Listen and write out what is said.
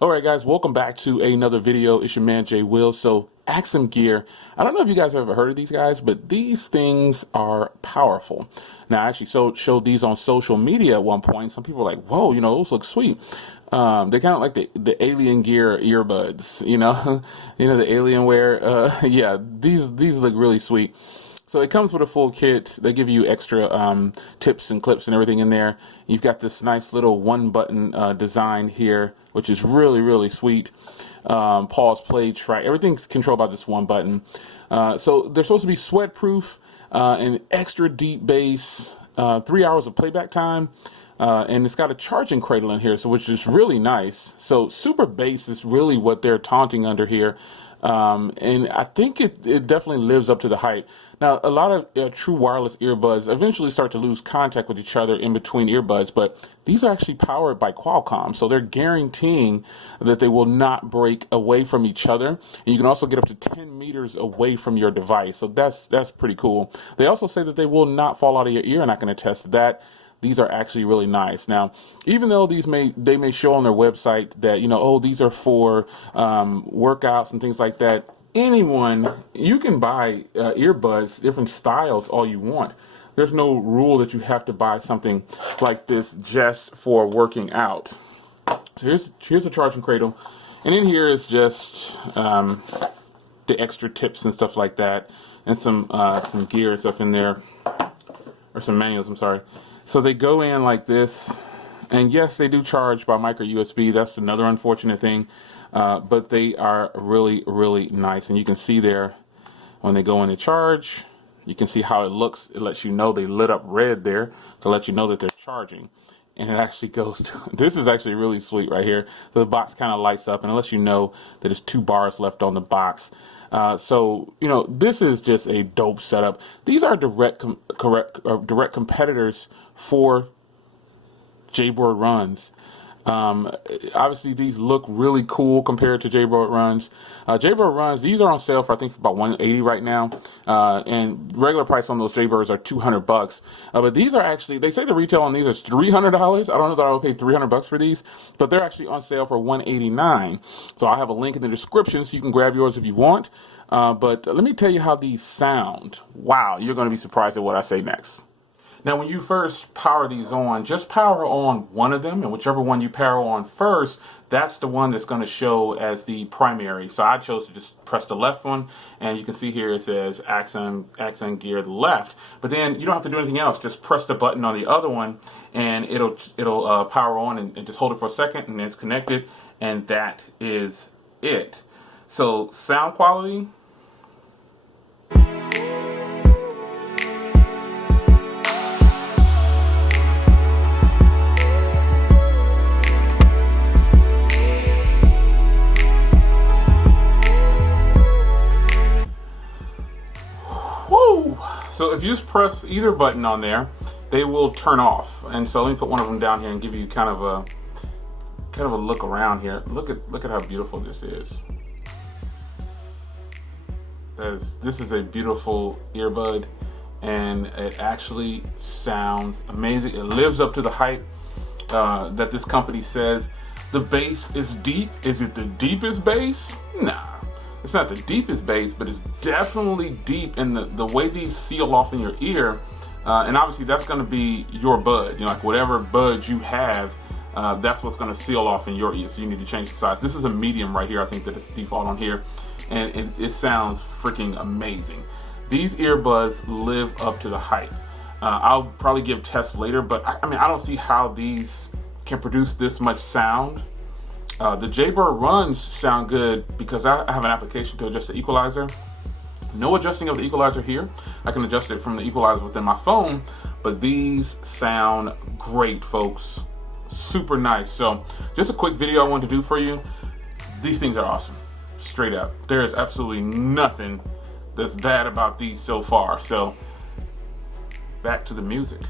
All right, guys, welcome back to another video. It's your man, Jay Will. So, Axum gear. I don't know if you guys have ever heard of these guys, but these things are powerful. Now, I actually showed these on social media at one point. Some people were like, whoa, those look sweet. They kind of like the alien gear earbuds, the Alienware. Yeah, these look really sweet. So it comes with a full kit. They give you extra tips and clips and everything in there. You've got this nice little one button design here, which is really, really sweet. Pause, play, track. Everything's controlled by this one button. So they're supposed to be sweat proof and extra deep bass, 3 hours of playback time. And it's got a charging cradle in here, so which is really nice. So super bass is really what they're taunting under here. And I think it definitely lives up to the hype. Now, a lot of true wireless earbuds eventually start to lose contact with each other in between earbuds, but these are actually powered by Qualcomm, so they're guaranteeing that they will not break away from each other. And you can also get up to 10 meters away from your device, so that's pretty cool. They also say that they will not fall out of your ear, and I can attest to that. These are actually really nice. Now, even though they may show on their website that, these are for workouts and things like that, you can buy earbuds, different styles, all you want. There's no rule that you have to buy something like this just for working out. So here's the charging cradle. And in here is just the extra tips and stuff like that, and some gear and stuff in there, or some manuals, I'm sorry. So they go in like this, and yes, they do charge by micro USB. That's another unfortunate thing, but they are really, really nice. And you can see there when they go in to charge, you can see how it looks. It lets you know they lit up red there to let you know that they're charging. And it actually goes to, this is actually really sweet right here. So the box kind of lights up and it lets you know that there's 2 bars left on the box. So, this is just a dope setup. These are direct competitors for Jaybird Runs. Obviously these look really cool compared to Jaybird Runs. Jaybird Runs, these are on sale for I think for about $180 right now, and regular price on those Jaybirds are $200. But these are actually, they say the retail on these is $300. I don't know that I would pay $300 for these, but they're actually on sale for $189. So I have a link in the description so you can grab yours if you want. But let me tell you how these sound. Wow, you're going to be surprised at what I say next. Now, when you first power these on, just power on one of them, and whichever one you power on first, that's the one that's going to show as the primary. So I chose to just press the left one, and you can see here it says Axum gear left. But then you don't have to do anything else. Just press the button on the other one, and it'll power on, and just hold it for a second, and it's connected, and that is it. So sound quality. So if you just press either button on there, they will turn off. And so let me put one of them down here and give you kind of a look around here. Look at how beautiful this is. This is a beautiful earbud, and it actually sounds amazing. It lives up to the hype that this company says. The bass is deep. Is it the deepest bass? Nah. It's not the deepest bass, but it's definitely deep in the way these seal off in your ear. And obviously that's going to be your bud. Like whatever bud you have, that's what's going to seal off in your ear. So you need to change the size. This is a medium right here. I think that it's default on here. And it sounds freaking amazing. These earbuds live up to the hype. I'll probably give tests later, but I don't see how these can produce this much sound. The Jaybird Runs sound good because I have an application to adjust the equalizer. No adjusting of the equalizer here. I can adjust it from the equalizer within my phone, but these sound great, folks. Super nice. So just a quick video I wanted to do for you. These things are awesome. Straight up. There is absolutely nothing that's bad about these so far. So back to the music.